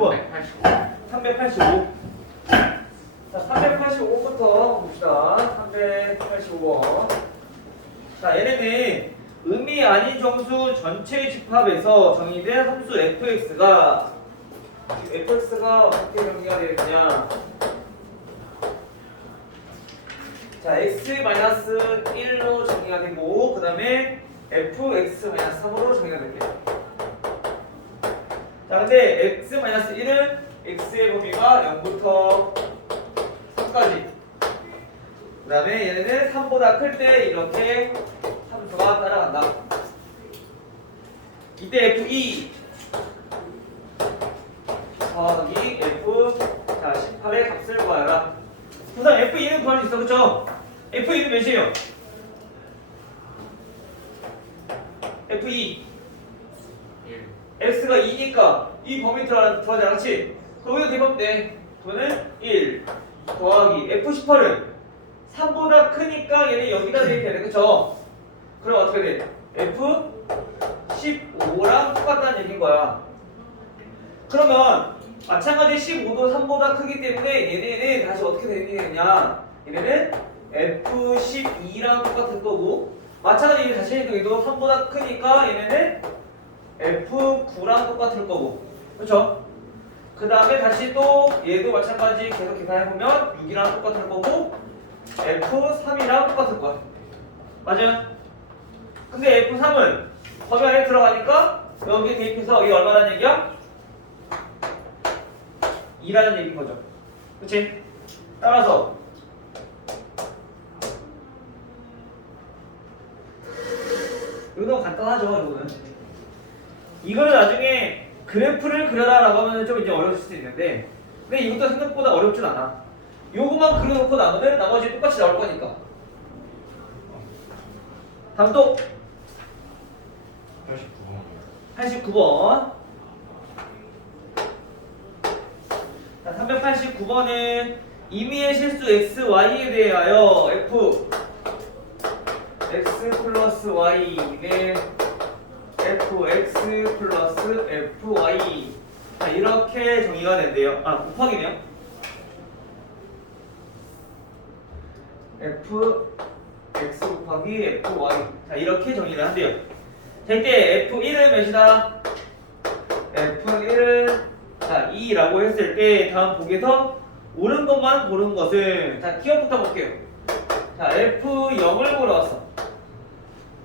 번? 385. 자, 385부터 봅시다. 385번. 자, 얘네는 의미 아닌 정수 전체 집합에서 정의된 함수 fx가 어떻게 정의가 되느냐? 자, x-1로 정의가 되고 그 다음에 fx-3으로 정의가 될게요. 자, 근데 x-1은 x의 범위가 0부터 3까지. 그 다음에 얘네는 3보다 클 때 이렇게 함수가 따라간다. 이때 f2 더하기 f 자 18의 값을 구하라. 우선 f2는 구할 수 있어, 그쵸? f2는 몇이에요? f2 x가 2니까 이 범위 들어가지 않았지? 거기서 대입하면 돼. 돈은 1 더하기 f18은 3보다 크니까 얘는 여기다 대입해야 돼, 그쵸? 그럼 어떻게 돼? f15랑 똑같다는 얘기인 거야. 그러면 마찬가지 15도 3보다 크기 때문에 얘네는 다시 어떻게 되느냐? 얘네는 f12랑 똑같을 거고, 마찬가지 다시 여기도 3보다 크니까 얘네는 f9랑 똑같을 거고, 그렇죠? 그 다음에 다시 또 얘도 마찬가지 계속 계산해보면 6이랑 똑같을 거고 f3이랑 똑같을 거야. 맞아요? 근데 f3은 범위 안에 들어가니까 여기 대입해서 이게 얼마라는 얘기야? 2라는 얘기인 거죠. 그치? 따라서 이거 간단하죠, 이거는. 이거를 나중에 그래프를 그려라 라고 하면 좀 이제 어려울 수도 있는데, 근데 이것도 생각보다 어렵진 않아. 요거만 그려놓고 나면은 나머지 똑같이 나올 거니까. 다음 또 89번. 자, 389번은 임의의 실수 x, y에 대하여 f x 플러스 y는 fx 플러스 fy. 자, 이렇게 정의가 된대요. 아, 곱하기네요. fx 곱하기 fy. 자, 이렇게 정의를 한대요. 자, 이때 f1은 몇이다? f1은 자, 2라고 했을 때 다음 보기에서 옳은 것만 고른 것은, 자, 기억부터 볼게요. 자, f0을 고려왔어.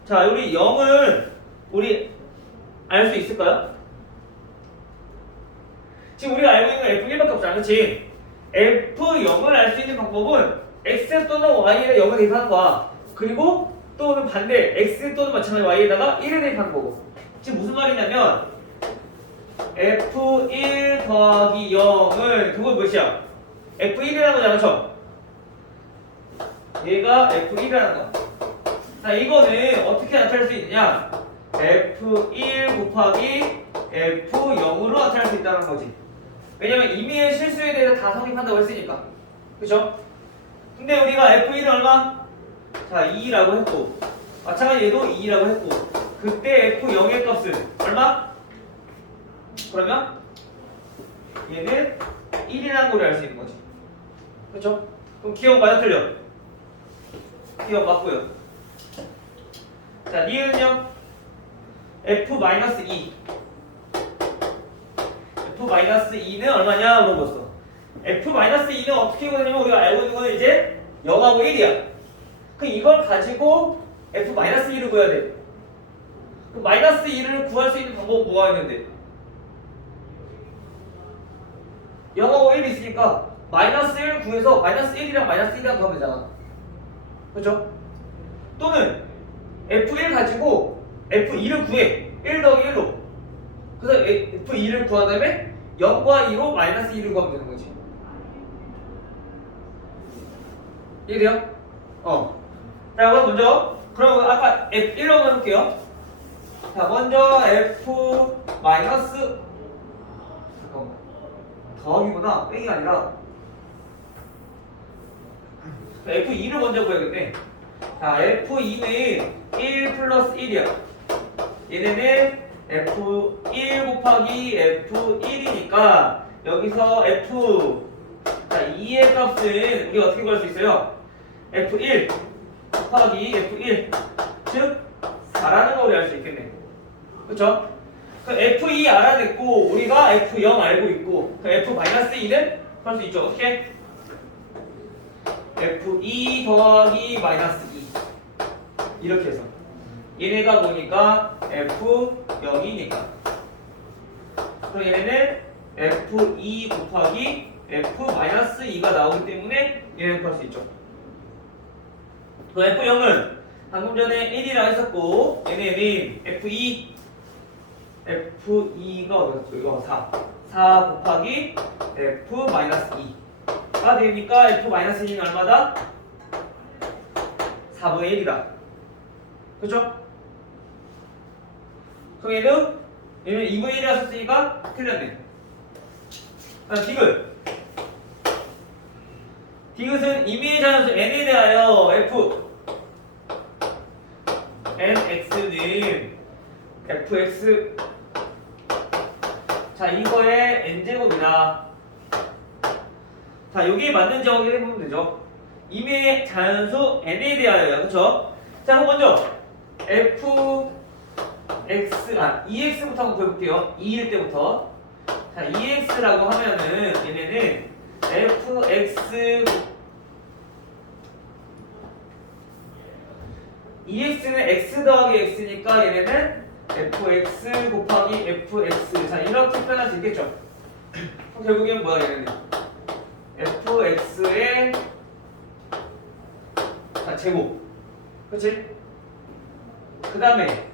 자, 우리 0은 우리 알 수 있을까요? 지금 우리가 알고 있는 건 f1밖에 없잖아, 그치? f0을 알 수 있는 방법은 x 또는 y에다 0을 대입하는 거야. 그리고 또는 반대, x 또는 마찬가지 y에다가 1을 대입하는 거고. 지금 무슨 말이냐면 f1 더하기 0은 그건 몇이야? f1이라는 거잖아, 그쵸? 얘가 f1이라는 거. 자, 이거는 어떻게 나타낼 수 있느냐? f1 곱하기 f0으로 나타낼 수 있다는 거지. 왜냐면 임의의 실수에 대해서 다 성립한다고 했으니까. 그쵸? 근데 우리가 f1은 얼마? 자, 2라고 했고, 마찬가지 얘도 2라고 했고, 그때 f0의 값은 얼마? 그러면 얘는 1이라는 걸 알 수 있는 거지. 그쵸? 그럼 기억 맞아, 틀려? 기억 맞고요. 자, 니은요? f-2 f-2는 얼마냐 물어봤어. f-2는 어떻게 구하냐면 우리가 알고 있는 거는 이제 0하고 1이야. 그럼 이걸 가지고 f-1을 구해야 돼. 그럼 마이너스 1을 구할 수 있는 방법은 뭐가 있는데? 0하고 1이 있으니까 마이너스 1을 구해서 마이너스 1이랑 마이너스 1이랑 구하면 되잖아. 그렇죠? 또는 f1 가지고 f2를 구해. 1 더하기 1로. 그래서 f2를 구한 다음에 0과 2로 마이너스 2를 구하면 되는 거지. 이해돼요? 자, 그럼 먼저 그럼 아까 f1로 해볼게요. 자, 먼저 f 마이너스 잠깐만. 더하기구나. 빼기가 아니라 f2를 먼저 구해야겠네. 자, f2는 1 플러스 1이야. 얘네는 F1 곱하기 F1이니까 여기서 F 자 2의 값은 우리가 어떻게 구할 수 있어요? F1 곱하기 F1 즉 4라는 거 우리 알 수 있겠네. 그쵸? 그 F2 알아냈고 우리가 F0 알고 있고 그 F-2는 할 수 있죠. 어떻게? F2 더하기 -2 이렇게 해서 얘네가 뭐니까 F0이니까 그럼 얘네는 F2 곱하기 F-2가 나오기 때문에 얘네 구할 수 있죠. 그 F0은 방금 전에 1이라 했었고 얘네는 F2가 어디였죠? 이거 4 곱하기 F-2가 되니까 F-2는 얼마다? 4분의 1이다. 그죠? 그럼 얘는 2분의 1이라 썼으니까 틀렸네. 디귿은 임의의 자연수 n에 대하여 f nx는 fx 자 이거의 n제곱이다. 자 여기에 맞는지 확인해보면 되죠. 임의의 자연수 n에 대하여요. 그쵸? 자 그럼 먼저 EX부터 한번 보여볼게요. 2일 때부터 자, EX라고 하면은 얘네는 EX는 X 더하기 X니까 얘네는 FX 곱하기 FX 자 이렇게 표현할 수 있겠죠. 그럼 결국엔 뭐야 얘네는 FX의 자, 제곱 그치? 그 다음에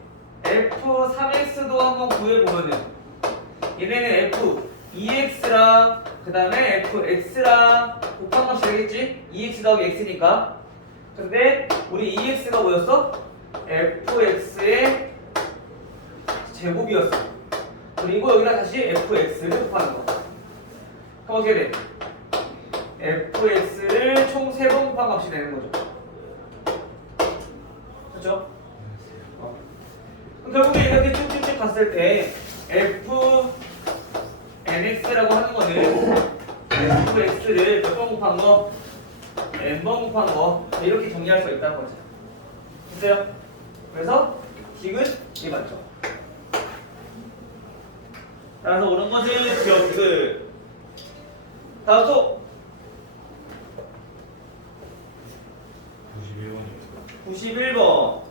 F3X도 한번 구해보면은 얘네는 F2X랑 그 다음에 FX랑 곱한 값이 되겠지? 2X 더하기 X니까 근데 우리 2X가 뭐였어? FX의 제곱이었어. 그리고 여기다 다시 FX를 곱하는 거. 그럼 어떻게 돼? FX를 총 3번 곱한 값이 되는 거죠. 그렇죠? 그럼 결국에 이렇게 쭉쭉쭉 갔을 때 FNX라고 하는 거는 FX를 몇 번 곱한 거? n번 곱한 거 이렇게 정리할 수 있다는 거죠. 됐어요? 그래서 디귿이 맞죠. 따라서 옳은 것은 디귿. 다음 또 91번.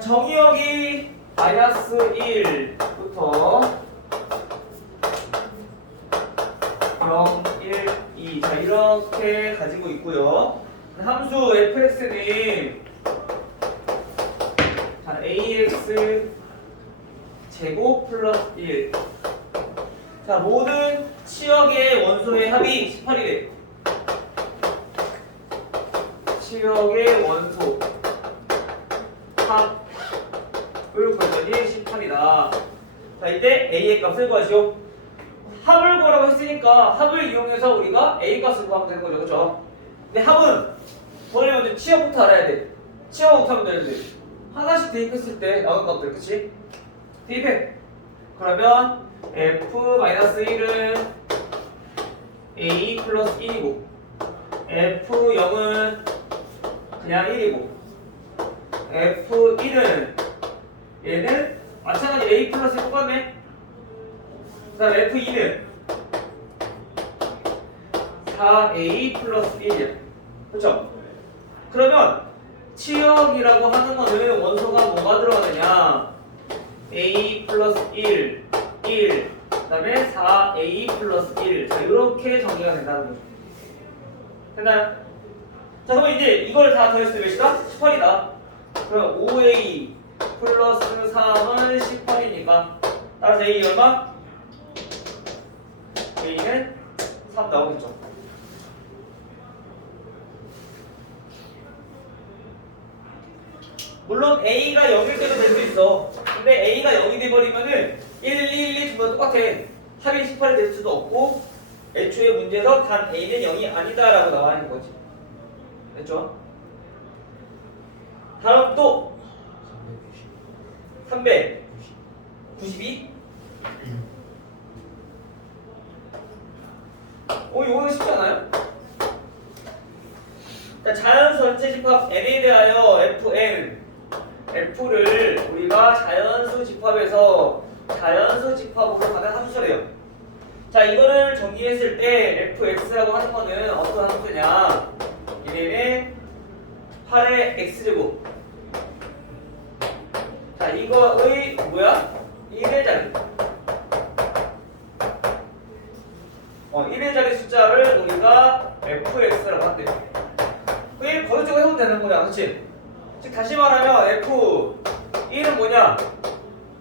정의역이 -1부터 0, 1, 2. 자, 이렇게 가지고 있고요. 함수 fx는 자, ax 제곱 플러스 1. 자, 모든 치역의 원소의 합이 18이래. 치역의 원소 합을 구했더니 18이다. 자, 이때 a의 값을 구하시오. 합을 구하라고 했으니까 합을 이용해서 우리가 a 값을 구하면 되는 거죠. 그렇죠? 근데 합은 원래 먼저 치역부터 알아야 돼. 치역부터 하면 되는데 하나씩 대입했을 때 나오는 값들. 그치? 대입해. 그러면 f-1은 a 플러스 1이고 f0은 그냥 1이고 f1은 얘는 마찬가지 a 플러스 똑같네. 그 다음 F2는 4A 플러스 1이야. 그렇죠? 그러면 치역이라고 하는 거는 원소가 뭐가 들어가느냐 A 플러스 1, 1, 그 다음에 4A 플러스 1. 자, 이렇게 정리가 된다는 거죠. 됐나요? 자, 그러면 이제 이걸 다 더했을 때 몇이다? 18이다. 그럼 5A 플러스 3은 18이니까 따라서 A 얼마? A는 3 나오겠죠. 물론 A가 0일 때도 될 수 있어. 근데 A가 0이 돼버리면은 1, 2, 1, 2 전부 다 똑같아. 합이 18이 될 수도 없고 애초에 문제에서 단 A는 0이 아니다라고 나와 있는 거지. 됐죠? 다음 또 392. 이거는 쉽지 않아요? 자, 자연수 전체 집합 n에 대하여 f를 우리가 자연수 집합에서 자연수 집합으로 가는 함수래요. 자, 이거를 정리했을 때 fx라고 하는 거는 어떤 함수냐? 얘네는 8의 x제곱. 자, 이거의 뭐야? 1의 자리. 1의 자리 숫자를 우리가 fx라고 한대요. 그 1 거듭적으로 해보면 되는 거야, 그렇지? 즉 다시 말하면 f1은 뭐냐?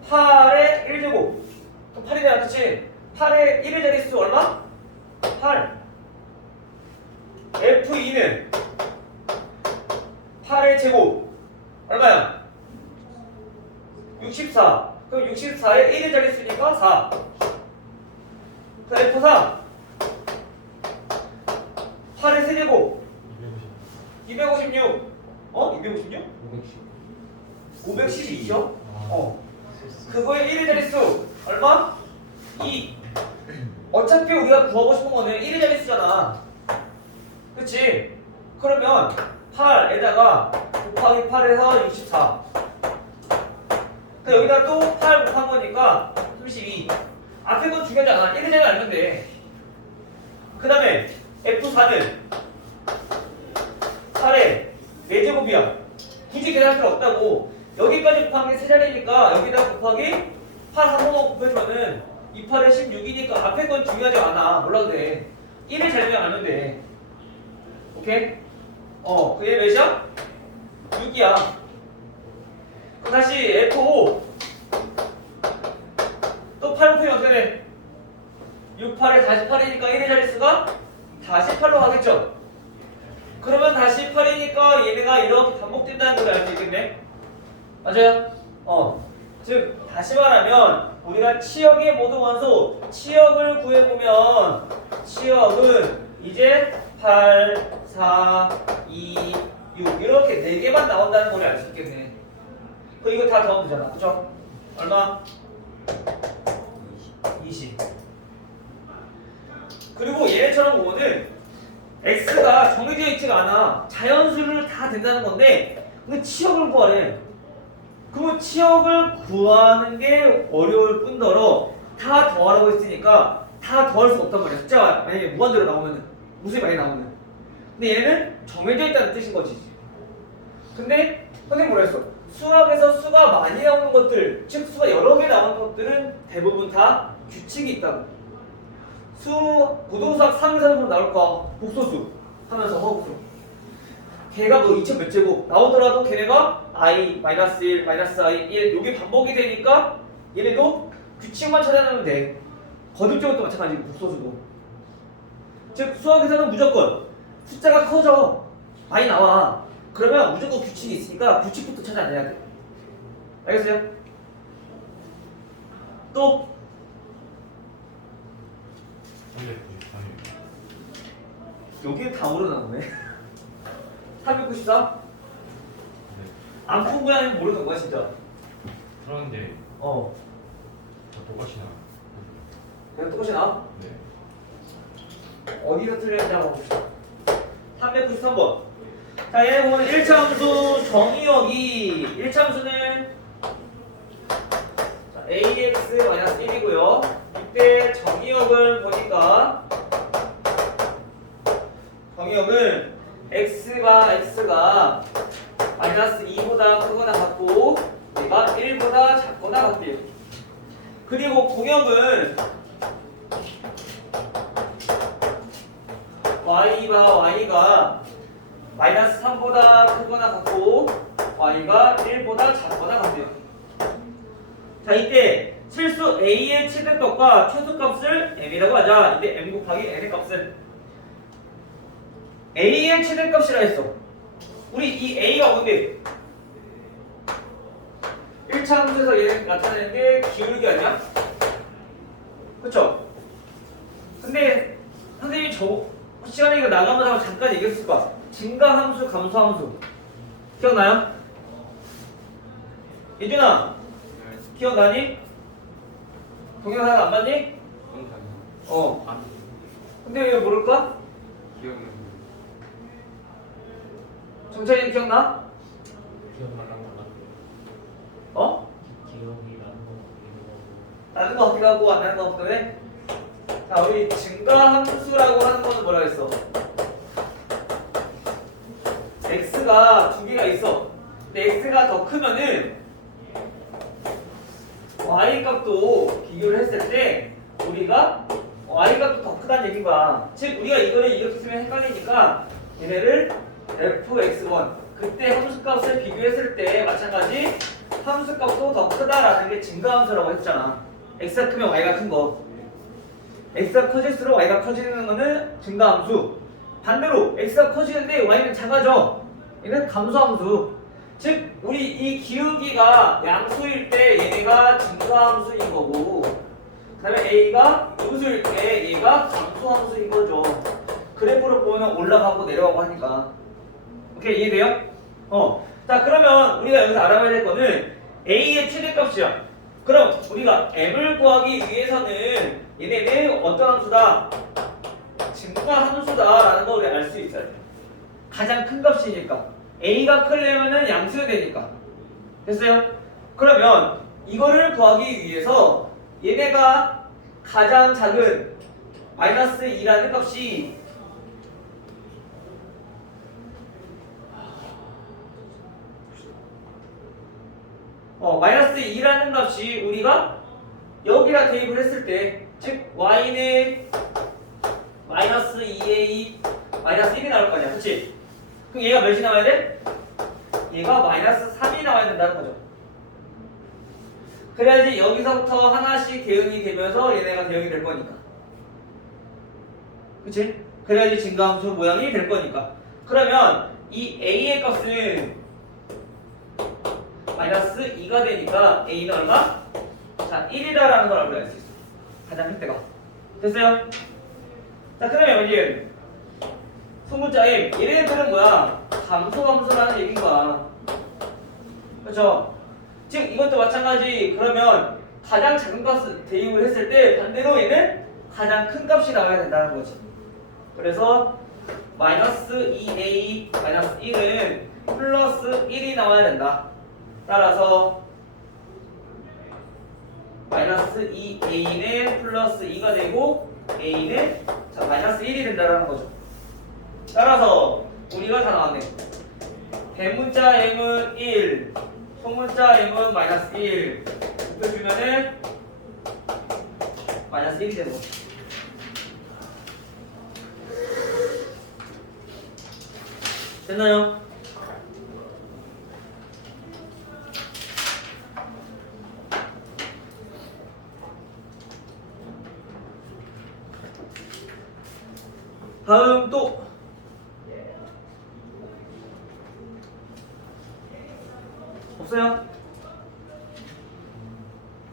8의 1제곱. 8이잖아, 그렇지? 8의 1의 자릿수 얼마? 8. f2는 8의 제곱 얼마야? 64. 그럼 64의 1의 자릿수니까 4. f3 8의 세제곱 256. 256? 512죠? 그거의 1의 자릿수 얼마? 2. 어차피 우리가 구하고 싶은 거는 1의 자릿수잖아. 그치? 그러면 8에다가 곱하기 8에서 64. 여기다 또 8 곱한 거니까 32. 앞에 건 중요하지 않아. 1의 자리 알면 돼. 그 다음에 F4는 8의 4제곱이야. 굳이 계산할 필요 없다고. 여기까지 곱한 게 3자리니까 여기다 곱하기 8 한 번만 곱해주면은 2, 8에 16이니까 앞에 건 중요하지 않아. 몰라도 돼. 1의 자리만 알면 돼. 오케이? 그게 몇이야? 6이야. 그럼 다시 F5 또 8 곱하면 어떻게 돼? 6, 8에 48이니까 1의 자릿수가 48로 가겠죠? 그러면 다시 8이니까 얘네가 이렇게 반복된다는 걸 알 수 있겠네? 맞아요? 즉 다시 말하면 우리가 치역의 모든 원소 치역을 구해보면 치역은 이제 8, 4, 2, 6 이렇게 4개만 나온다는 걸 알 수 있겠네. 이거 다 더하면 되잖아. 그쵸? 얼마? 20. 그리고 얘네처럼 보면은 x가 정해져 있지가 않아. 자연수를 다 된다는 건데 근데 치역을 구하래. 그러면 치역을 구하는 게 어려울 뿐더러 다 더하라고 했으니까 다 더할 수가 없단 말이야. 숫자가 만약에 무한대로 나오면은 무수히 많이 나오면. 근데 얘는 정해져 있다는 뜻인 거지. 근데 선생님 뭐라 했어? 수학에서 수가 많이 나오는 것들, 즉 수가 여러 개 나오는 것들은 대부분 다 규칙이 있다고. 고등수학 3에서 나올 거 복소수 하면서 허브수. 걔가 뭐 2000 몇 제곱 나오더라도 걔네가 i, -1, -i, 1 요게 반복이 되니까 얘네도 규칙만 찾아내면 돼. 거듭적으로 또 마찬가지고 복소수도. 즉 수학에서는 무조건 숫자가 커져 많이 나와. 그러면 무조건 규칙이 있으니까 규칙부터 찾아내야 돼. 알겠어요? 또 393이요. 여기에 다 오르나보네. 394? 안 푼 거야 아니면 모르는 거야 진짜? 그런데 어. 똑같이 나와요. 내가 똑같이 나와? 네. 어디서 틀렸는지 한번 봅시다. 393번. 자, 얘 보면 1차 함수 정의역이 1차 함수는 ax-1이고요. 이때 정의역을 보니까 정의역은 x가 -2보다 크거나 같고 얘가 1보다 작거나 같대요. 그리고 공역은 y가 -3보다 크거나 같고 y가 1보다 작거나 같대요. 자, 이때 실수 a의 최대값과 최소값을 m이라고 하자. 이때 m 곱하기 n의 값은 a의 최대값이라 했어. 우리 이 a가 뭔데? 1차 함수에서 얘 나타내는 게 기울기 아니야? 그쵸? 근데 선생님이 시간에 이거 나가면서 잠깐 얘기했을 거야. 증가함수, 감소함수 기억나요? 예준아 기억나니? 동영상 안 봤니? 어. 근데 왜 모를까? 기억이 안 나요. 정찬이는 기억나? 기억나는 거 어? 기억이 나는 거 나는 거 같기도 하고 안 나는 거 같기도 해? 자 우리 증가함수라고 하는 거는 뭐라 했어? x가 두 개가 있어. 근데 x가 더 크면은 y 값도 비교를 했을 때 우리가 y 값도 더 크다는 얘기인 거야. 즉 우리가 이거를 이렇게 쓰면 헷갈리니까 얘네를 fx1 그때 함수 값을 비교했을 때 마찬가지 함수 값도 더 크다라는 게 증가함수라고 했잖아. x가 크면 y가 큰 거. x가 커질수록 y가 커지는 거는 증가함수. 반대로 x가 커지는데 y는 작아져. 얘는 감소함수. 즉 우리 이 기울기가 양수일 때 얘네가 증가함수인 거고 그다음에 a가 음수일 때 얘가 감소함수인 거죠. 그래프로 보면 올라가고 내려가고 하니까. 오케이 이해돼요? 자 그러면 우리가 여기서 알아봐야 될 거는 a의 최대값이야. 그럼 우리가 m을 구하기 위해서는 얘네는 어떤 함수다? 증가함수다라는 걸 우리 알 수 있어야 돼. 가장 큰 값이니까. a가 크려면은 양수가 되니까. 됐어요? 그러면 이거를 구하기 위해서 얘네가 가장 작은 마이너스 2라는 값이 마이너스 2라는 값이 우리가 여기다 대입을 했을 때 즉 y는 마이너스 2a 마이너스 1이 나올 거 아니야. 그치? 그럼 얘가 몇이 나와야 돼? 얘가 마이너스 3이 나와야 된다는 거죠. 그래야지 여기서부터 하나씩 대응이 되면서 얘네가 대응이 될 거니까. 그치? 그래야지 증가함수 모양이 될 거니까. 그러면 이 a의 값은 마이너스 2가 되니까 a는 얼마? 자 1이다라는 걸 우리가 알 수 있어. 가장 큰 때가. 됐어요? 자 그러면 이제 소문자에 얘네들은 뭐야? 감소함수라는 얘기인 거야. 그렇죠? 즉 이것도 마찬가지. 그러면 가장 작은 값을 대입을 했을 때 반대로 얘는 가장 큰 값이 나와야 된다는 거지. 그래서 마이너스 2a 마이너스 1은 플러스 1이 나와야 된다. 따라서 마이너스 2a는 플러스 2가 되고 a는 자 마이너스 1이 된다는 거죠. 따라서 우리가 다 나왔네. 대문자 m은 1, 소문자 m은 마이너스 1 곱해주면은 마이너스 1이 되는 거죠. 됐나요? 다음 또 없어요?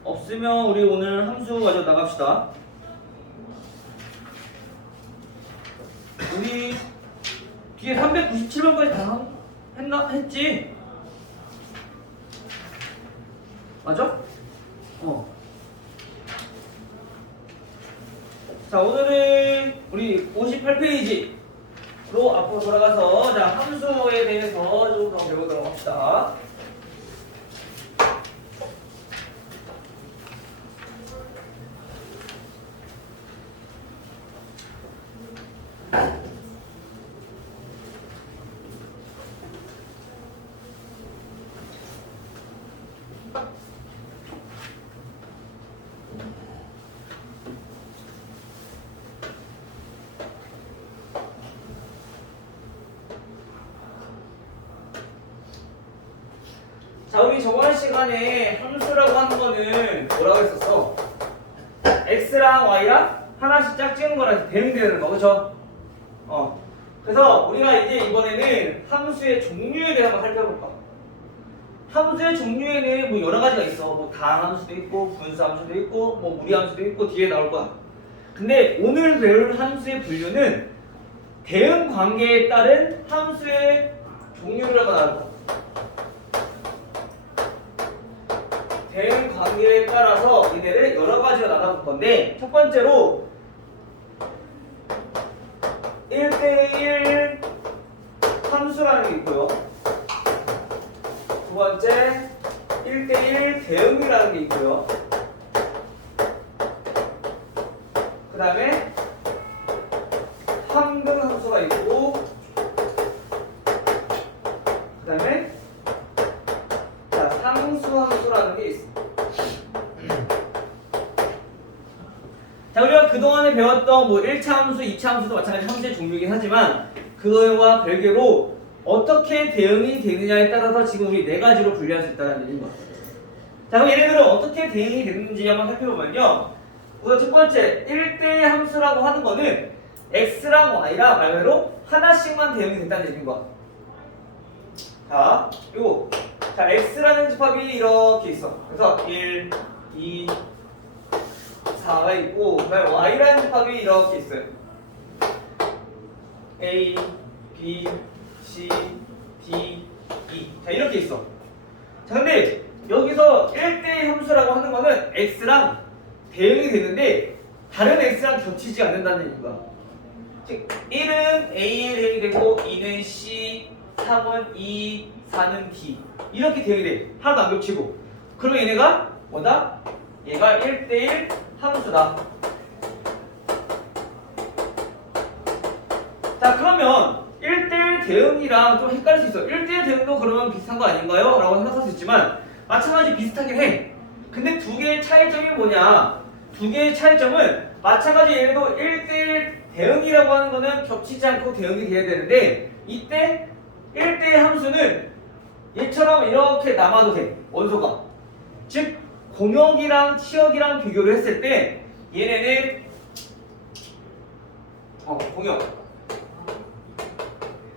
없으면 우리 오늘 함수 가지고 나갑시다. 우리 뒤에 397번까지 다 했지? 맞아? 자 오늘은 우리 58페이지로 앞으로 돌아가서 자 함수에 대해서 좀 더 배우도록 합시다. 자 우리 저번 시간에 함수라고 하는 거는 뭐라고 했었어? x랑 y랑 하나씩 짝지은 거랑 대응되는 거 그쵸? 그래서 우리가 이제 이번에는 함수의 종류에 대해 한번 살펴볼까? 함수의 종류에는 뭐 여러 가지가 있어. 뭐 다항함수도 있고 분수함수도 있고 뭐 무리함수도 있고 뒤에 나올 거야. 근데 오늘 배울 함수의 분류는 대응 관계에 따른 함수의 종류라고 나올 거야. 대응 관계에 따라서 얘네를 여러 가지로 나눠볼 건데 첫 번째로 1대1 함수라는 게 있고요. 두 번째 1대1 대응이라는 게 있고요. 그 다음에 함등 함수가 있고 그 다음에 상수 함수라는 게 있습니다. 자, 우리가 그동안에 배웠던 뭐 1차 함수, 2차 함수도 마찬가지 함수의 종류이긴 하지만 그거와 별개로 어떻게 대응이 되느냐에 따라서 지금 우리 네 가지로 분류할 수 있다는 얘기인 것 같아요. 자, 그럼 얘네들은 어떻게 대응이 되는지 한번 살펴보면요. 우선 첫 번째 1대 함수라고 하는 거는 x랑 y랑 말 그대로 하나씩만 대응이 된다는 얘기인 것 같아요. 자, 요거. 자, x라는 집합이 이렇게 있어. 그래서 1, 2, 4가 있고, 그 다음에 y라는 집합이 이렇게 있어요. a, b, c, d, e. 자, 이렇게 있어. 자, 근데 여기서 1대 함수라고 하는 거는 x랑 대응이 되는데 다른 x랑 겹치지 않는다는 얘기인가. 즉 1은 a에 대응이 되고 2는 c, 3은 e, 4는 d 이렇게 대응이 돼. 하나도 안 겹치고. 그러면 얘네가 뭐다? 얘가 1대1 함수다. 자, 그러면 1대1 대응이랑 좀 헷갈릴 수 있어. 1대1 대응도 그러면 비슷한 거 아닌가요? 라고 생각할 수 있지만 마찬가지 비슷하긴 해. 근데 두 개의 차이점이 뭐냐? 두 개의 차이점은 마찬가지 얘네도 1대1 대응이라고 하는 거는 겹치지 않고 대응이 돼야 되는데 이때 1대1 함수는 얘처럼 이렇게 남아도 돼. 원소가. 즉 공역이랑 치역이랑 비교를 했을 때 얘네는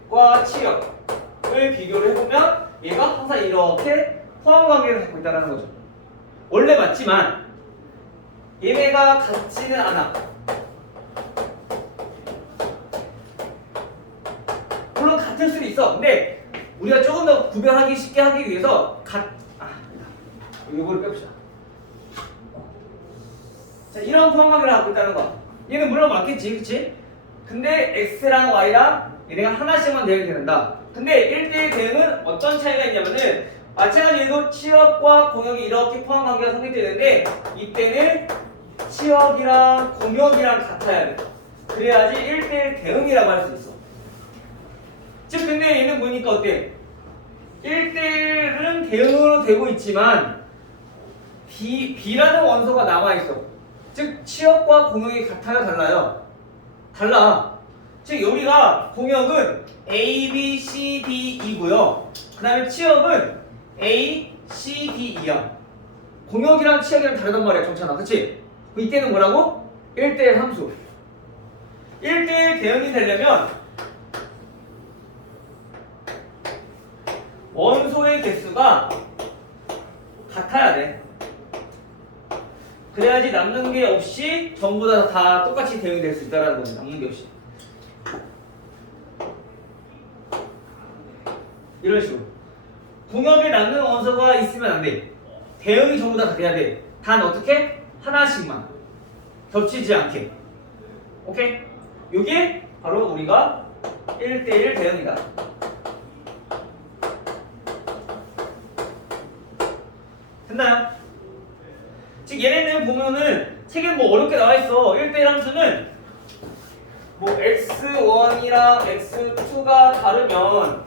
공역과 치역을 비교를 해보면 얘가 항상 이렇게 포함관계를 갖고 있다는 거죠. 원래 맞지만 얘네가 같지는 않아. 물론 같을 수는 있어. 근데 우리가 조금 더 구별하기 쉽게 하기 위해서 이거를 뺍시다. 자, 이런 포함관계를 갖고 있다는 거야. 얘는 물론 맞겠지, 그치? 근데 x랑 y랑 얘네가 하나씩만 대응이 된다. 근데 1대1 대응은 어떤 차이가 있냐면은 마찬가지로 치역과 공역이 이렇게 포함관계가 성립되는데 이때는 치역이랑 공역이랑 같아야 돼. 그래야지 1대1 대응이라고 할 수 있어. 즉 근데 얘는 보니까 어때? 1대1은 대응으로 되고 있지만 B라는 원소가 남아있어. 즉 치역과 공역이 같아요, 달라요? 달라. 즉 여기가 공역은 A, B, C, D, E고요. 그 다음에 치역은 A, C, D, E야. 공역이랑 치역이랑 다르단 말이야, 정찬아. 그치? 이때는 뭐라고? 1대1 함수. 1대1 대응이 되려면 원소의 개수가 같아야 돼. 그래야지 남는 게 없이 전부 다 똑같이 대응이 될 수 있다는 거지. 남는 게 없이. 이런 식으로. 공역에 남는 원소가 있으면 안 돼. 대응이 전부 다 돼야 돼. 단 어떻게? 하나씩만. 겹치지 않게. 오케이? 이게 바로 우리가 1대1 대응이다. 됐나요? 즉 얘네는 보면은 책에 뭐 어렵게 나와있어. 1대1 함수는 뭐 x1이랑 x2가 다르면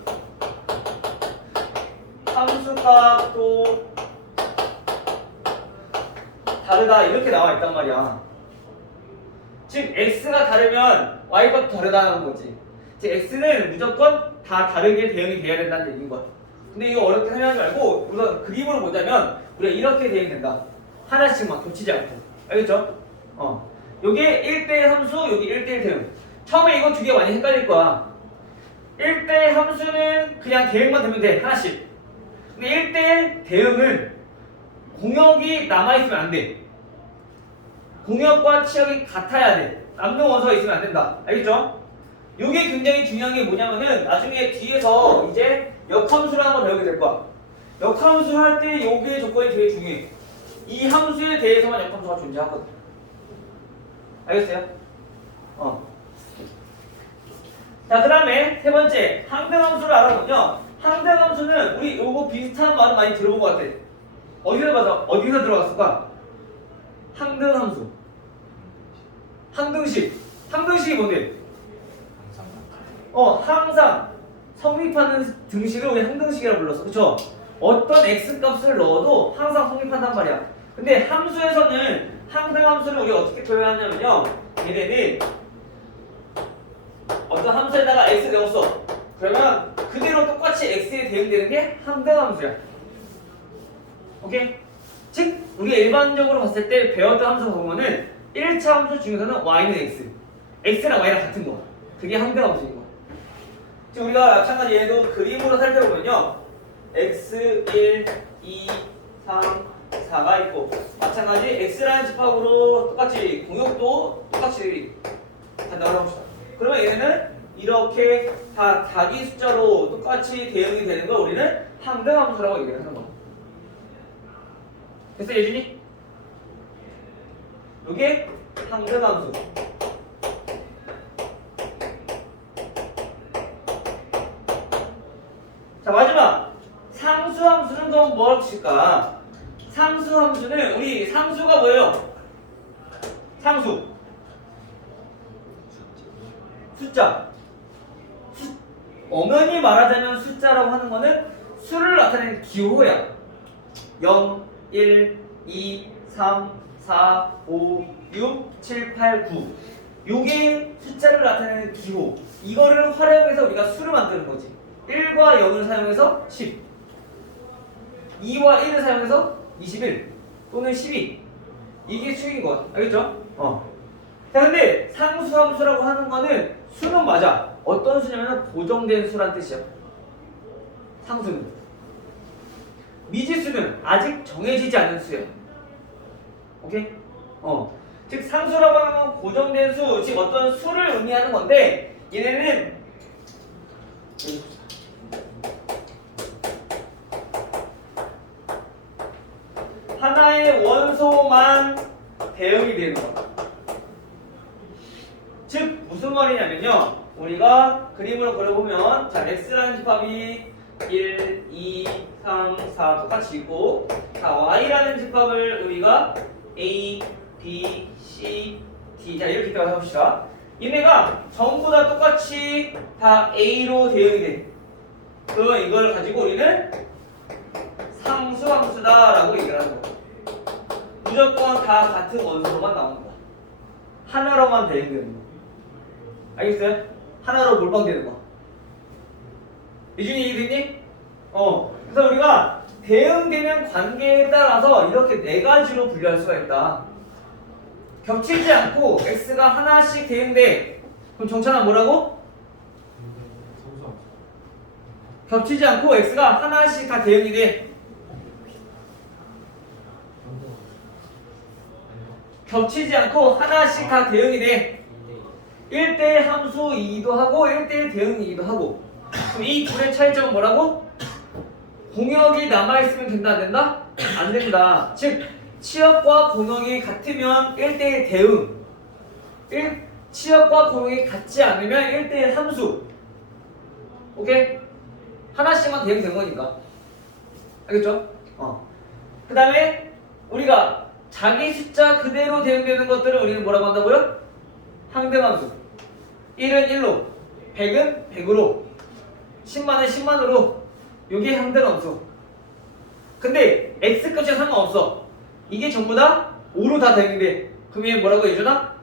함수값도 다르다 이렇게 나와있단 말이야. 즉 x가 다르면 y값도 다르다는 거지. 즉 x는 무조건 다 다르게 대응이 돼야 된다는 얘기인 거야. 근데 이거 어렵게 설명하지 말고 우선 그림으로 보자면 우리가 이렇게 대응된다. 하나씩만 겹치지 않고. 알겠죠? 요게 1대1 함수, 여기 1대1 대응. 처음에 이거 두 개 많이 헷갈릴 거야. 1대1 함수는 그냥 대응만 되면 돼. 하나씩. 근데 1대1 대응은 공역이 남아있으면 안 돼. 공역과 치역이 같아야 돼. 남는 원소가 있으면 안 된다. 알겠죠? 요게 굉장히 중요한 게 뭐냐면은 나중에 뒤에서 이제 역함수를 한번 배우게 될 거야. 역함수 할 때 요게 조건이 되게 중요해. 이 함수에 대해서만 역함수가 존재하거든. 알겠어요? 자, 그 다음에 세 번째 항등함수를 알아보면요. 항등함수는 우리 요거 비슷한 말은 많이 들어본 것 같아. 어디서 들어갔을까? 항등함수. 항등식이 뭔데? 항상 성립하는 등식을 우리 항등식이라고 불렀어. 그쵸? 어떤 x값을 넣어도 항상 성립한단 말이야. 근데 함수에서는 항등함수를 우리가 어떻게 표현하냐면요. 얘네는 어떤 함수에다가 x 넣었어. 그러면 그대로 똑같이 x에 대응되는 게 항등함수야. 오케이? 즉 우리가 일반적으로 봤을 때 배웠던 함수 보면은 1차 함수 중에서는 y는 x, x랑 y랑 같은 거야. 그게 항등함수인 거야. 지금 우리가 마찬가지 얘도 그림으로 살펴보면요. x, 1, 2, 3, 4가 있고 마찬가지 x라는 집합으로 똑같이 공역도 똑같이 간다고 해봅시다. 그러면 얘는 이렇게 다 자기 숫자로 똑같이 대응이 되는 걸 우리는 항등함수라고 얘기를 하는 거야. 됐어 예준이? 이게 항등함수. 자 마지막 상수함수는 그럼 뭐라고 칠까? 상수함수는 우리 상수가 뭐예요? 상수 숫자. 엄연히 말하자면 숫자라고 하는 거는 수를 나타내는 기호야. 0, 1, 2, 3, 4, 5, 6, 7, 8, 9. 요게 숫자를 나타내는 기호. 이거를 활용해서 우리가 수를 만드는 거지. 1과 0을 사용해서 10, 2와 1을 사용해서 21 또는 12. 이게 수인 거야. 알겠죠? 자, 근데 상수함수라고 하는 거는 수는 맞아. 어떤 수냐면 고정된 수란 뜻이야. 상수는. 미지수는 아직 정해지지 않은 수예요. 오케이? 즉 상수라고 하는 건 고정된 수, 즉 어떤 수를 의미하는 건데 얘네는 하나의 원소만 대응이 되는 거야. 즉 무슨 말이냐면요. 우리가 그림으로 그려보면 자 x라는 집합이 1, 2, 3, 4 똑같이 있고 자 y라는 집합을 우리가 a, b, c, d 자 이렇게 따라 해봅시다. 얘네가 전부 다 똑같이 다 a로 대응이 돼. 그럼 이걸 가지고 우리는 상수함수다라고 얘기를 하는 거야. 무조건 다 같은 원소로만 나오는 거야. 하나로만 대응되는 거야. 알겠어요? 하나로 몰빵되는 거. 이준이 이해됐니? 그래서 우리가 대응되는 관계에 따라서 이렇게 네 가지로 분류할 수가 있다. 겹치지 않고 x가 하나씩 대응돼. 그럼 정찬아 뭐라고? 겹치지 않고 x가 하나씩 다 대응이 돼. 겹치지 않고 하나씩 다 대응이 돼. 1대1 함수이기도 하고 1대1 대응이기도 하고. 그럼 이 둘의 차이점은 뭐라고? 공역이 남아있으면 된다 안 된다? 안 된다. 즉 치역과 공역이 같으면 1대1 대응. 치역과 공역이 같지 않으면 1대1 함수. 오케이? 하나씩만 대응된 거니까. 알겠죠? 그 다음에 우리가 자기 숫자 그대로 대응되는 것들을 우리는 뭐라고 한다고요? 항등함수. 1은 1로, 100은 100으로, 10만은 10만으로. 이게 항등함수. 근데 x값이 상관없어. 이게 전부 다 5로 다 대응돼. 그럼 얘 뭐라고 해주나?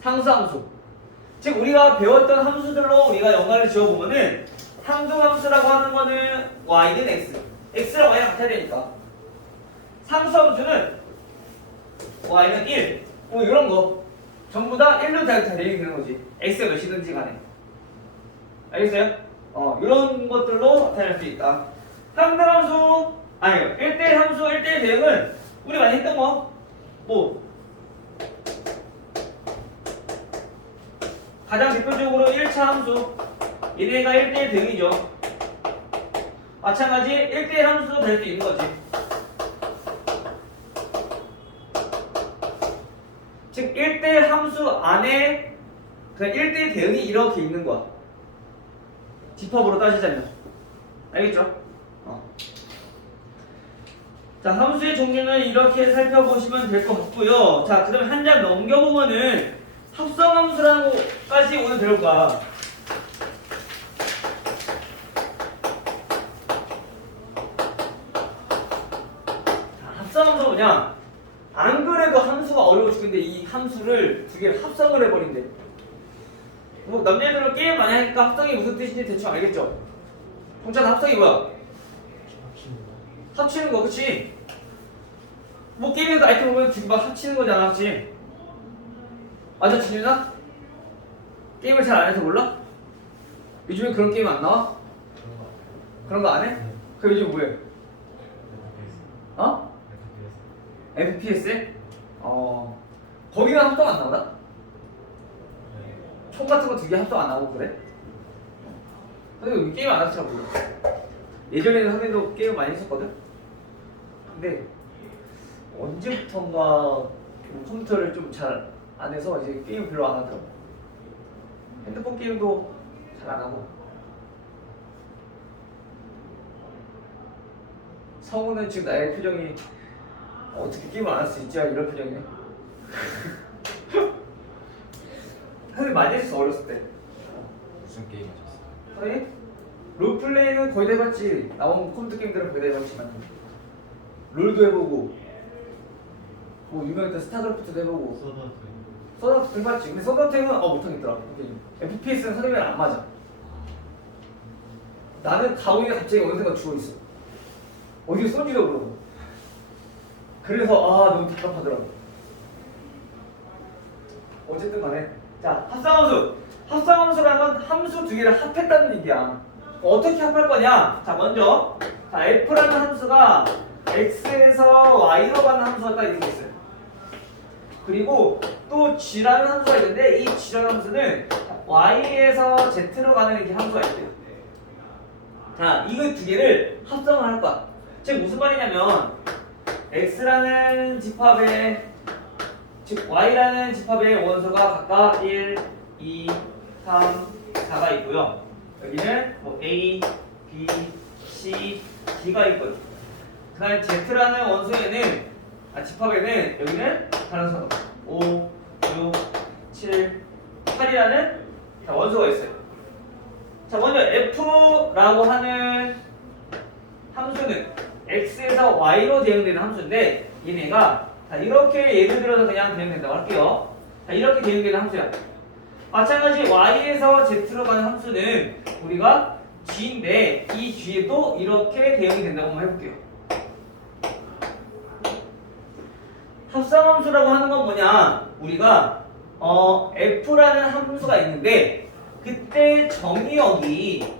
상수함수. 즉 우리가 배웠던 함수들로 우리가 연관을 지어보면은 항등함수라고 하는 거는 y는 x, x랑 y랑 같아야 되니까. 상수함수는 y는 1, 뭐 이런 거 전부 다 1로 다 대응되는 거지. x가 몇이든지 간에. 알겠어요? 이런 것들로 나타낼 수 있다. 항등함수, 아니요 1대1 함수, 1대1 대응은 우리 많이 했던 거. 뭐 가장 대표적으로 1차 함수. 얘네가 1대1 대응이죠. 마찬가지 1대1 함수도 될 수 있는 거지. 즉 1대1 함수 안에 그냥 1대1 대응이 이렇게 있는 거야. 집합으로 따지자면. 알겠죠? 자, 함수의 종류는 이렇게 살펴보시면 될 것 같고요. 자, 그 다음에 한 장 넘겨보면은 합성함수라는 거까지 오늘 배울 거야. 자, 합성함수가 뭐냐? 안 그래도 함수가 어려워 죽겠는데 이 함수를 두 개를 합성을 해버린대. 뭐 남자애들은 게임 많이 하니까 합성이 무슨 뜻인지 대충 알겠죠? 동찬 합성이 뭐야? 합치는 거. 합치는 거, 그치? 뭐 게임에서 아이템 보면 지금 막 합치는 거잖아, 그치? 맞아, 진윤아? 게임을 잘 안 해서 몰라? 요즘에 그런 게임 안 나와? 그런 거 안 해? 네. 그럼 요즘 뭐해? FPS. 어? FPS. FPS? 거기가 합성 안 나오나? 네. 총 같은 거 두 개 합성 안 나오고 그래? 근데 여기 게임 안 해서 잘 몰라. 예전에는 선생님도 게임 많이 했었거든? 근데 언제부턴가 컴퓨터를 좀 잘 안 해서 이제 게임 별로 안 하더라고. 핸드폰 게임도 잘 안 하고. 성우는 지금 나의 표정이 어떻게 게임을 안 할 수 있지? 이런 표정이네. 선생님 많이 했어, 어렸을 때. 무슨 게임 하셨어요? 선생님? 롤플레이는 거의 다 해봤지. 나온 컴퓨터 게임들은 거의 다 해봤지만 롤도 해보고 뭐 유명했던 스타크래프트도 해보고 서버트. 서든어택 해봤지. 근데 서든어택은 못하겠더라. FPS는 선생님이랑 안 맞아. 나는 가오이가 갑자기 어느 순간 죽어있어. 어디에 쏜지도 모르고. 그래서 너무 답답하더라고. 어쨌든 간에 자, 합성함수. 합성함수라는 건 함수 두 개를 합했다는 얘기야. 어떻게 합할 거냐? 자, 먼저 자, f라는 함수가 x에서 y로 가는 함수가 딱 이렇게 있어요. 그리고 또 g라는 함수가 있는데 이 g라는 함수는 y에서 z로 가는 이렇게 함수가 있대요. 자, 이거 두 개를 합성을 할 거야. 즉 무슨 말이냐면 x라는 집합의 즉 y라는 집합의 원소가 각각 1, 2, 3, 4가 있고요. 여기는 뭐 a, b, c, d가 있고요. 그 다음에 z라는 원소에는 집합에는 여기는 다른 수 5, 6, 7, 8이라는 원소가 있어요. 자, 먼저 f라고 하는 함수는 x에서 y로 대응되는 함수인데 얘네가 자, 이렇게 예를 들어서 그냥 대응된다고 할게요. 자, 이렇게 대응되는 함수야. 마찬가지 y에서 z로 가는 함수는 우리가 g인데 이 g에도 이렇게 대응이 된다고 한번 해볼게요. 합성함수라고 하는 건 뭐냐? 우리가 f라는 함수가 있는데 그때 정의역이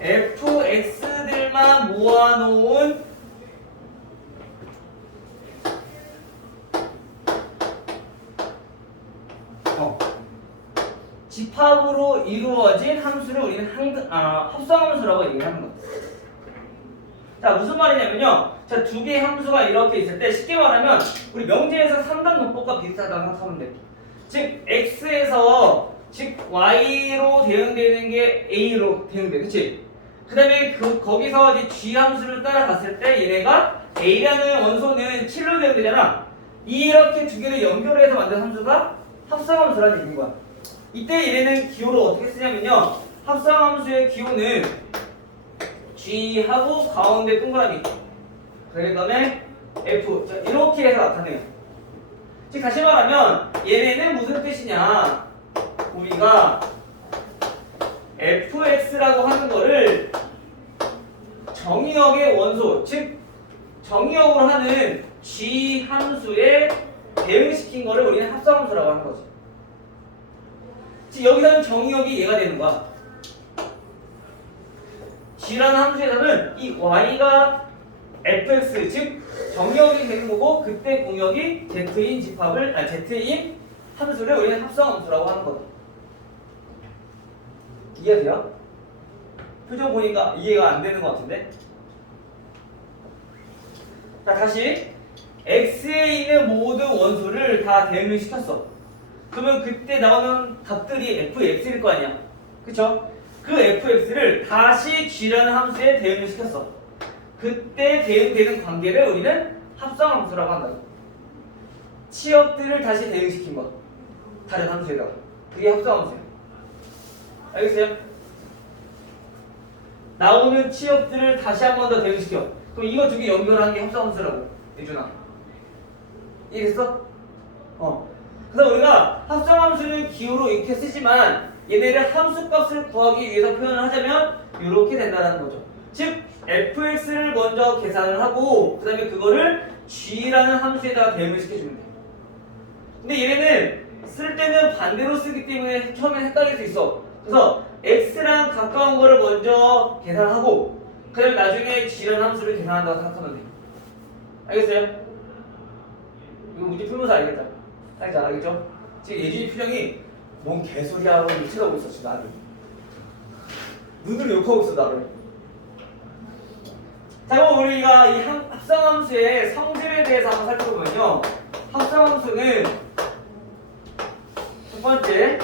fx들만 모아놓은 집합으로 이루어진 함수를 우리는 합성함수라고 얘기하는 거예요. 자, 무슨 말이냐면요. 자, 두 개의 함수가 이렇게 있을 때 쉽게 말하면 우리 명제에서 3단 논법과 비슷하다고 생각하면 돼. 즉 x에서 즉 y로 대응되는 게 a로 대응돼, 그렇지? 그다음에 거기서 이제 g 함수를 따라갔을 때 얘네가 a라는 원소는 7로 대응되잖아. 이렇게 두 개를 연결해서 만든 함수가 합성함수라는 얘기인 거야. 이때 얘네는 기호를 어떻게 쓰냐면요. 합성함수의 기호는 g하고 가운데 동그라미 그 다음에 f 자, 이렇게 해서 나타내요. 즉 다시 말하면 얘네는 무슨 뜻이냐, 우리가 fx라고 하는 거를 정의역의 원소 즉 정의역으로 하는 g 함수에 대응시킨 거를 우리는 합성함수라고 하는 거지. 즉 여기서는 정의역이 얘가 되는 거야. g라는 함수에서는 이 y가 fx 즉 정의역이 되는 거고 그때 공역이 z인 집합을 z인 함수를 우리는 합성함수라고 하는 거다. 이해돼요? 표정 보니까 이해가 안 되는 것 같은데? 자, 다시 x에 있는 모든 원소를 다 대응을 시켰어. 그러면 그때 나오는 값들이 fx일 거 아니야. 그쵸? 그 fx를 다시 g라는 함수에 대응을 시켰어. 그때 대응되는 관계를 우리는 합성함수라고 한다. 치역들을 다시 대응시킨 것. 다른 함수에다가. 그게 합성함수야. 알겠어요? 나오는 치역들을 다시 한 번 더 대응시켜. 그럼 이거 두 개 연결하는 게 합성함수라고. 예준아. 이해됐어? 그래서 우리가 합성함수는 기호로 이렇게 쓰지만 얘네를 함수값을 구하기 위해서 표현을 하자면 이렇게 된다는 거죠. 즉 fx를 먼저 계산을 하고 그 다음에 그거를 g라는 함수에다가 대응을 시켜주면 돼. 근데 얘네는 쓸 때는 반대로 쓰기 때문에 처음에 헷갈릴 수 있어. 그래서 x랑 가까운 거를 먼저 계산하고 그 다음에 나중에 g라는 함수를 계산한다고 생각하면 돼. 알겠어요? 이거 문제 풀면서 알겠다. 알겠죠? 지금 예준이 표정이 뭔 개소리야 하고 쳐다보고 있어 지금 나를. 눈으로 욕하고 있어 나를. 자 그럼 우리가 이 합성함수의 성질에 대해서 한번 살펴보면요. 합성함수는 첫 번째,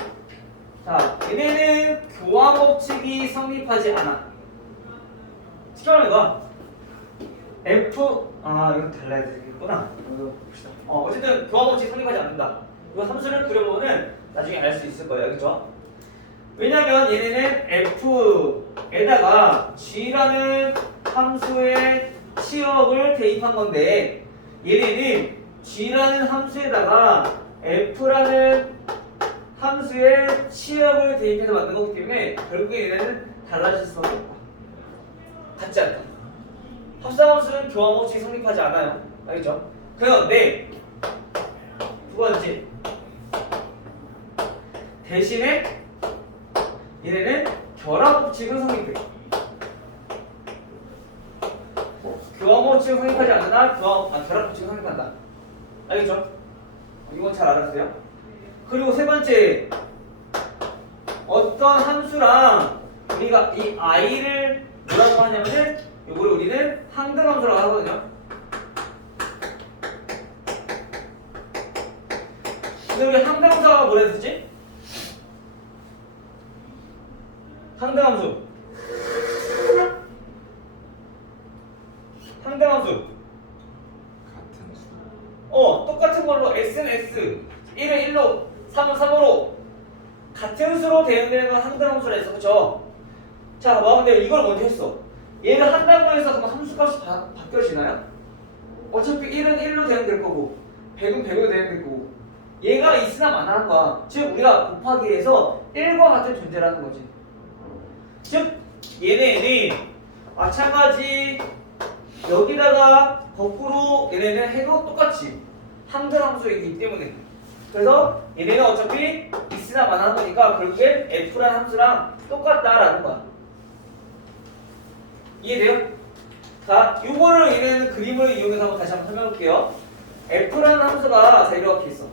자 얘네는 교환 법칙이 성립하지 않아. 쉽게 말하면 이거 이건 달라야 되겠구나. 봅시다. 어쨌든 교환 법칙이 성립하지 않는다. 이거 함수를 그려보면 나중에 알 수 있을 거예요, 그렇죠? 왜냐면 얘네는 f에다가 g라는 함수의 치역을 대입한 건데 얘네는 g라는 함수에다가 f라는 함수의 치역을 대입해서 만든 거기 때문에 결국에 얘네는 달라질 수밖에 없다. 같지 않다. 합성함수는 교환 법칙이 성립하지 않아요. 알겠죠? 그런데 두 번째, 대신에 얘네는 결합 법칙은 성립해. 교환 법칙은 성립하지 않으나 결합 법칙은 성립한다. 알겠죠? 이건 잘 알았어요? 그리고 세 번째, 어떤 함수랑 우리가 이 i를 뭐라고 하냐면은 이걸 우리는 항등함수라고 하거든요. 근데 우리 항등함수가 뭐라 했었지? 항등함수. 항등함수. 같은 수. 똑같은 걸로 x는 x, 1은 1로, 3은 3으로 같은 수로 대응되는 건 항등함수라 했어. 그쵸? 자, 근데 이걸 먼저 했어. 얘를 한다고 해서 그럼 함수값이 바뀌어지나요? 어차피 1은 1로 대응될 거고 100은 100으로 대응될 거고 얘가 있으나 마나한 거야. 즉 우리가 곱하기 해서 1과 같은 존재라는 거지. 즉 얘네는 마찬가지 여기다가 거꾸로 얘네는 해도 똑같이 항등함수이기 때문에 그래서 얘네는 어차피 있으나 마나한 거니까 결국엔 f라는 함수랑 똑같다라는 거야. 이해돼요? 자, 요거를 얘네는 그림을 이용해서 한번 다시 한번 설명해 볼게요. f라는 함수가 자 이렇게 있어.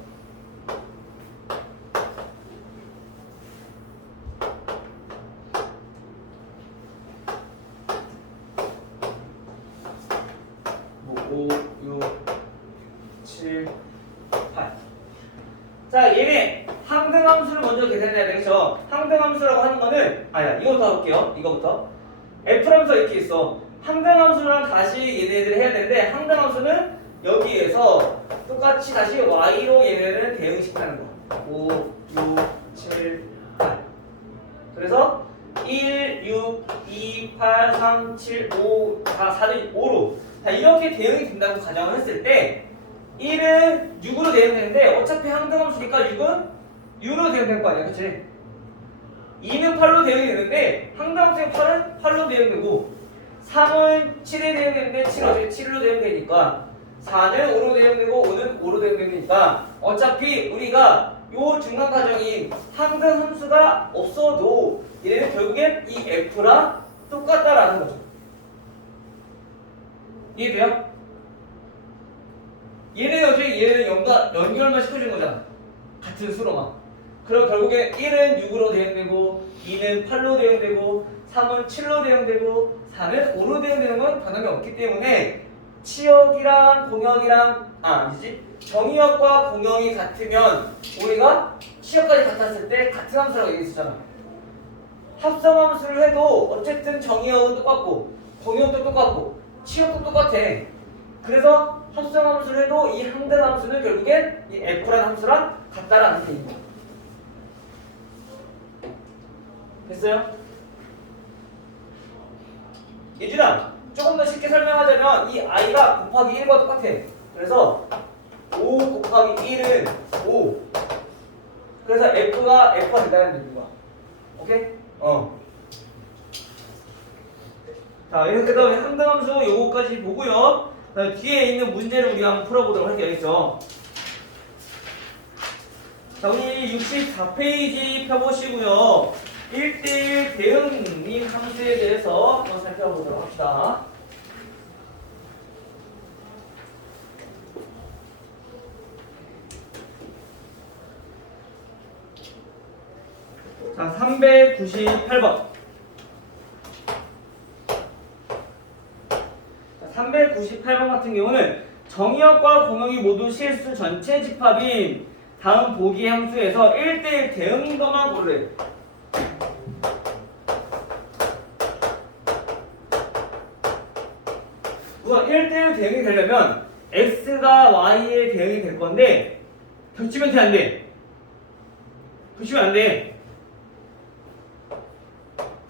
뭐 5, 6, 7, 8. 자, 얘네 항등함수를 먼저 계산해야 되겠죠. 항등함수라고 하는 거는 이거부터 볼게요. 이거부터. f함수가 이렇게 있어. 항등함수랑 다시 얘네들을 해야 되는데 항등함수는 여기에서 똑같이 다시 y로 얘네를 대응시키는 거야. 5, 6, 7, 8. 그래서 1, 6, 2, 8, 3, 7, 5, 4, 4는 5로 자, 이렇게 대응이 된다고 가정을 했을 때 1은 6으로 대응되는데 어차피 항등함수니까 6은 6로 대응될 거 아니야, 그치? 2는 8로 대응이 되는데 항등함수의 8은 8로 대응되고 3은 7에 대응되는데 7은 7로 대응되니까 4는 5로 대응되고 5는 5로 대응되니까 어차피 우리가 요 중간 과정인 항등함수가 없어도 얘네는 결국엔 이 f랑 똑같다라는 거죠. 이해돼요? 얘네는 어차피 얘는 연결만 시켜준 거잖아. 같은 수로만. 그럼 결국에 1은 6으로 대응되고 2는 8로 대응되고 3은 7로 대응되고 4는 5로 대응되는 건 변함이 없기 때문에 치역이랑 공역이랑 아니지 정의역과 공역이 같으면 우리가 치역까지 같았을 때 같은 함수라고 얘기했었잖아. 합성함수를 해도 어쨌든 정의역은 똑같고 공역도 똑같고 치역도 똑같아. 그래서 합성함수를 해도 이 항등함수는 결국엔 이 f라는 함수랑 같다라는 게 있고. 됐어요? 예준아, 조금 더 쉽게 설명하자면 이 i가 곱하기 1과 똑같아. 그래서 5 곱하기 1은 5. 그래서 f가 된다는 얘기인 거야. 오케이? 자, 그 다음에 항등함수 요거까지 보고요. 그다음에 뒤에 있는 문제를 우리가 한번 풀어보도록 할게요. 알겠죠? 자, 우리 64페이지 펴보시고요. 1대1 대응인 함수에 대해서 한번 살펴보도록 합시다. 자, 398번. 398번 같은 경우는 정의역과 공역이 모두 실수 전체 집합인 다음 보기 함수에서 1대1 대응인 것만 고르래. 우선 1대1 대응이 되려면 x가 y의 대응이 될 건데 겹치면 돼, 안 돼? 겹치면 안 돼.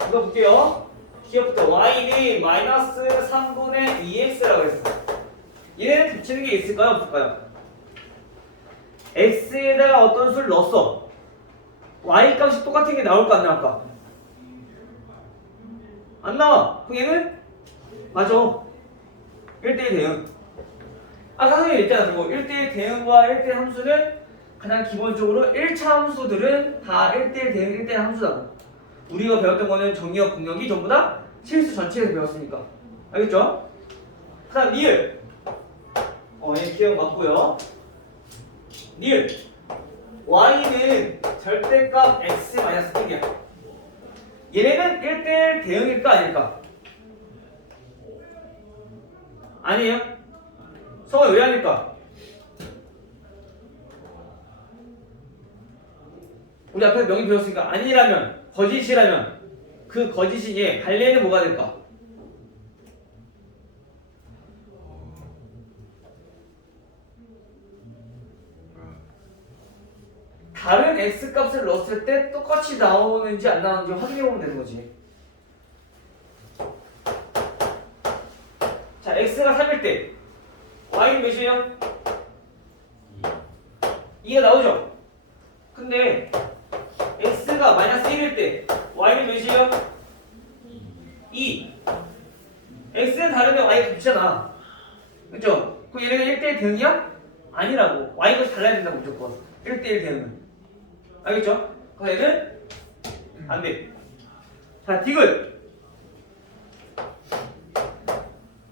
이거 볼게요. 기억부터 y는 마이너스 3분의 2x라고 했어. 얘네는 겹치는 게 있을까요? 없을까요? x에다가 어떤 수를 넣었어. y 값이 똑같은 게 나올까 안 나올까? 안 나와. 그럼 얘는? 맞아. 1대1 대응. 아까 선생님 얘기했잖아. 1대1 대응과 1대1 함수는 가장 기본적으로 1차 함수들은 다 1대1 대응, 1대1 함수다고. 우리가 배웠던 거는 정의역, 공역이 전부 다 실수 전체에서 배웠으니까. 알겠죠? 그 다음 리을. 얘 기억 맞고요. 리을. y는 절대값 x-1이야. 얘네는 1대1 대응일까 아닐까? 아니에요? 성화 왜 아닐까? 우리 앞에서 명의 배웠으니까 아니라면, 거짓이라면 그 거짓이 얘 관례는 뭐가 될까? 다른 x값을 넣었을 때 똑같이 나오는지 안 나오는지 확인해보면 되는 거지. 자, x가 3일 때 y는 몇이에요? 2가 나오죠? 근데 x가 마이너스 1일 때 y는 몇이에요? 2. x는 다른데 y가 겹치잖아. 그쵸? 그럼 얘네가 1대1 대응이야? 아니라고. y가 달라야 된다고 무조건. 1대1 대응은. 알겠죠? 그럼 얘는 안 돼. 자, 디귿.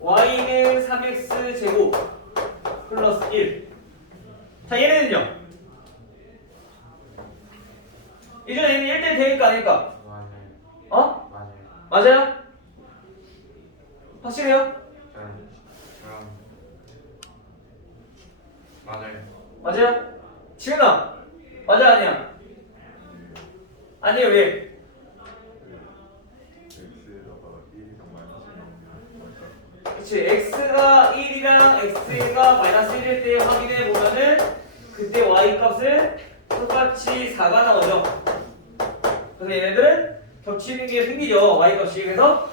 y는 3x 제곱 플러스 1. 자, 얘네는요? 예전에 얘는 1대1 대응일까 아닐까? 맞아요. 맞아요? 확실해요? 맞아요. 맞아요? 지은아, 맞아 아니야? 아니에요. 왜? x에다가 1이랑 마이너스 그치, x가 1이랑 x가 마이너스 1일 때 확인해 보면은 그때 y 값은 똑같이 4가 나오죠. 그래서 얘네들은 겹치는 게 생기죠. y 값이. 그래서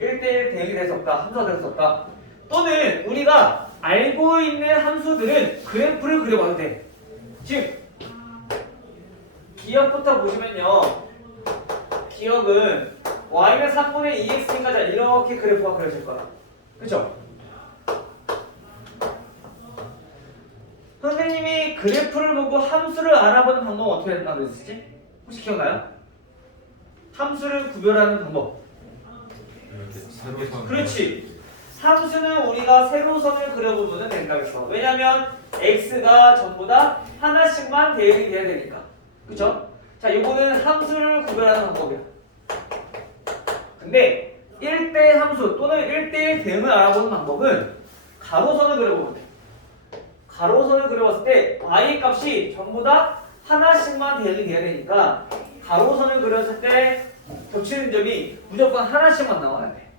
1대1 대응이 될 수 없다. 함수가 될 수 없다. 또는 우리가 알고 있는 함수들은 그래프를 그려봐도 돼. 즉 기억부터 보시면요. 기억은 y는 3분의 2x니까 이렇게 그래프가 그려질 거다. 그쵸? 선생님이 그래프를 보고 함수를 알아보는 방법은 어떻게 된다고 그랬었지? 혹시 기억나요? 함수를 구별하는 방법. 이렇게 세로선. 그렇지. 함수는 우리가 세로선을 그려보면 된다고 했어. 왜냐면 x가 전부 다 하나씩만 대응이 돼야 되니까. 그쵸? 자, 요거는 함수를 구별하는 방법이야. 근데 1대 함수 또는 1대1 대응을 알아보는 방법은 가로선을 그려보면 돼. 가로선을 그려봤을 때 y 값이 전부 다 하나씩만 대응이 돼야 되니까 가로선을 그렸을 때 겹치는 점이 무조건 하나씩만 나와야 돼.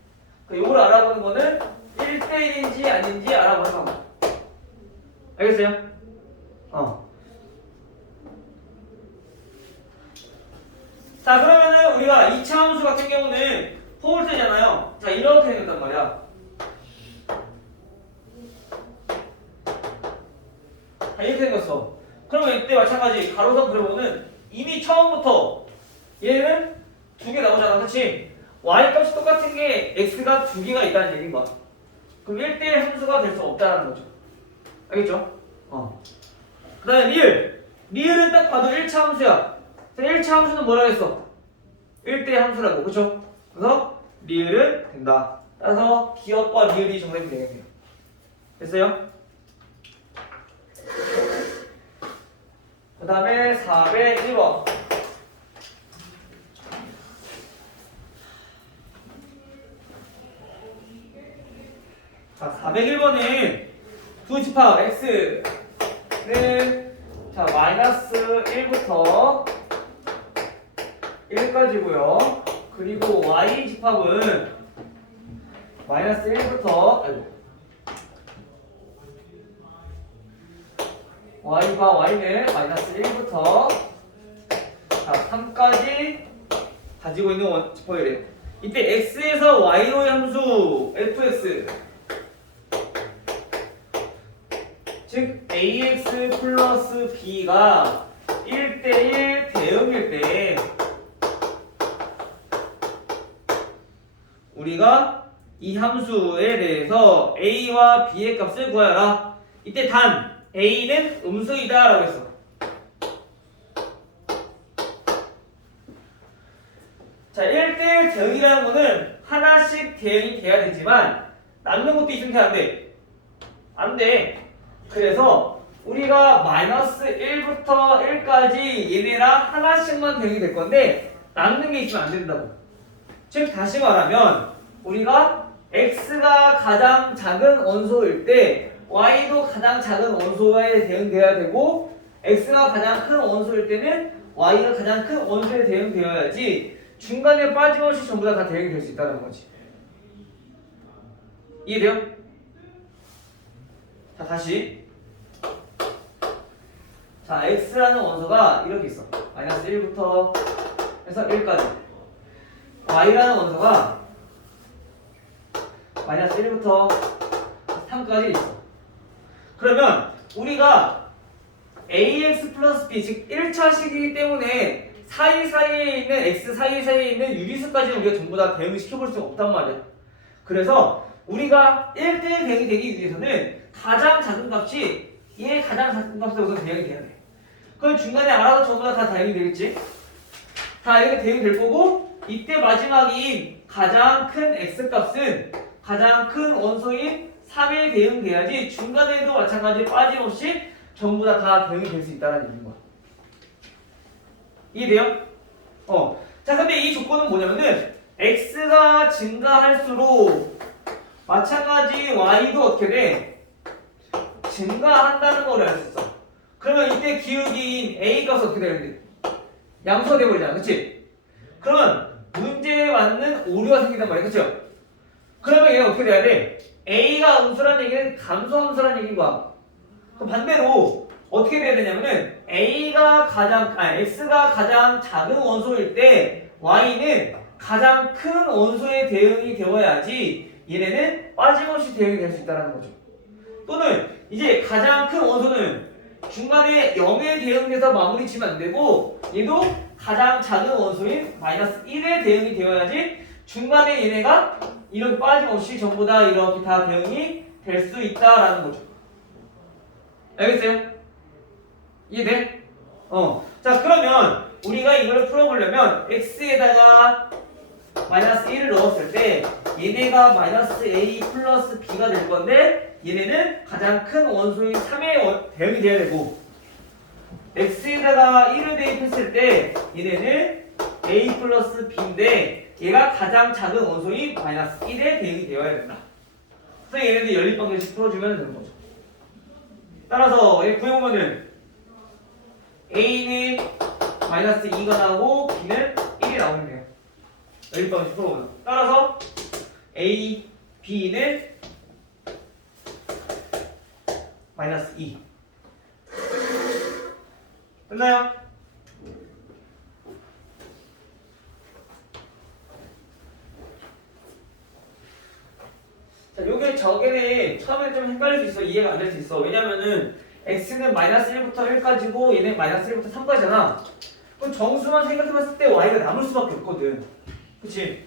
이걸 알아보는 거는 1대1인지 아닌지 알아보는 거야. 알겠어요? 자, 그러면은 우리가 2차 함수 같은 경우는 포울트잖아요. 자, 이렇게 생겼단 말이야. 자, 이렇게 생겼어. 그러면 이때 마찬가지 가로선 그려보면은 이미 처음부터 얘는 두 개 나오잖아. 그치? y값이 똑같은 게 x가 두 개가 있다는 얘기인 거야. 그럼 1대1 함수가 될 수 없다는 거죠. 알겠죠? 그 다음에 리을. 리을은 딱 봐도 1차 함수야. 1차 함수는 뭐라고 했어? 1대1 함수라고. 그쵸? 그래서 리을은 된다. 따라서 기억과 리을이 정답이 되겠네요. 됐어요? 그 다음에 401번. 자, 401번은 두 집합 x는 자 마이너스 1부터 1까지고요. 그리고 y 집합은 마이너스 1부터 y는 마이너스 1부터 자 3까지 가지고 있는 집합이래요. 이때 x에서 y로의 함수 fx 즉 ax 플러스 b가 1대1 대응일 때 우리가 이 함수에 대해서 a와 b의 값을 구하여라. 이때 단 a는 음수이다 라고 했어. 자, 1대1 대응이라는 거는 하나씩 대응이 돼야 되지만 남는 것도 있으면 안 돼. 안 돼. 그래서 우리가 마이너스 1부터 1까지 얘네랑 하나씩만 대응이 될 건데 남는 게 있으면 안 된다고. 즉 다시 말하면 우리가 x가 가장 작은 원소일 때 y도 가장 작은 원소에 대응되어야 되고 x가 가장 큰 원소일 때는 y가 가장 큰 원소에 대응되어야지 중간에 빠짐없이 전부 다 대응이 될 수 있다는 거지. 이해돼요? 자, 다시. 자, x라는 원소가 이렇게 있어. 마이너스 1부터 해서 1까지. y라는 원소가 마이너스 1부터 3까지 있어. 그러면 우리가 ax 플러스 b, 즉 1차식이기 때문에 사이사이에 있는 x 사이사이에 있는 유리수까지는 우리가 전부 다 대응을 시켜볼 수가 없단 말이야. 그래서 우리가 1대1 대응이 되기 위해서는 가장 작은 값이 얘 가장 작은 값으로 우선 대응이 돼야 돼. 그럼 중간에 알아서 전부 다 대응이 되겠지? 다 이렇게 대응이 될 거고 이때 마지막인 가장 큰 x값은 가장 큰 원소인 3에 대응돼야지 중간에도 마찬가지 빠짐없이 전부 다 대응이 될 수 있다는 얘기인 거야. 이해돼요? 자, 근데 이 조건은 뭐냐면은 x가 증가할수록 마찬가지 y도 어떻게 돼? 증가한다는 거를 알 수 있어. 그러면 이때 기울기인 a 값은 어떻게 되는데? 양수가 돼버리잖아, 그치? 그러면 문제에 맞는 오류가 생긴단 말이야, 그쵸? 그러면 얘가 어떻게 돼야 돼? a가 음수라는 얘기는 감소함수라는 얘기인 거야. 그럼 반대로 어떻게 돼야 되냐면은 x가 가장 작은 원소일 때 y는 가장 큰 원소에 대응이 되어야지 얘네는 빠짐없이 대응이 될 수 있다는 거죠. 또는 이제 가장 큰 원소는 중간에 0에 대응돼서 마무리 치면 안 되고 얘도 가장 작은 원소인 마이너스 1에 대응이 되어야지 중간에 얘네가 이렇게 빠짐없이 전부 다 이렇게 다 대응이 될 수 있다라는 거죠. 알겠어요? 이해돼? 자, 그러면 우리가 이걸 풀어보려면 x에다가 마이너스 1을 넣었을 때 얘네가 마이너스 a 플러스 b가 될 건데 얘네는 가장 큰 원소인 3에 대응이 돼야 되고 x에다가 1을 대입했을 때 얘네는 a 플러스 b인데 얘가 가장 작은 원소인 마이너스 1에 대응이 되어야 된다. 선생님 얘네들 연립방정식 풀어주면 되는 거죠. 따라서 여기 구해보면은 A는 마이너스 2가 나오고 B는 1이 나오면 돼요. 연립방정식 풀어보면. 따라서 A, B는 마이너스 2. 끝나요? 자, 요게 저게는 처음에 좀 헷갈릴 수 있어. 이해가 안 될 수 있어. 왜냐면은 x는 마이너스 1부터 1까지고 얘는 마이너스 1부터 3까지잖아. 그럼 정수만 생각해봤을 때 y가 남을 수밖에 없거든. 그치?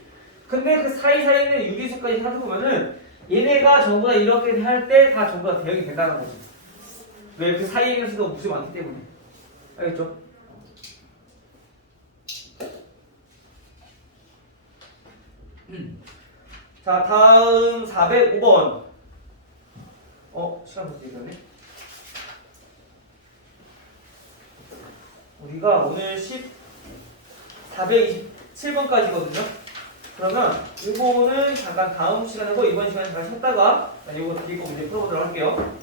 근데 그 사이사이는 유리수까지 생각해보면은 얘네가 전부 다 이렇게 할 때 다 전부 다 대응이 된다는 거지. 왜? 그 사이에 있는 수가 무수가 많기 때문에. 알겠죠? 자, 다음 405번. 시간 벌써 얘기하네. 우리가 오늘 427번까지거든요. 그러면 이거는 잠깐 다음 시간하고 이번 시간에 잠깐 쉬었다가 이거 드릴 거 문제 풀어보도록 할게요.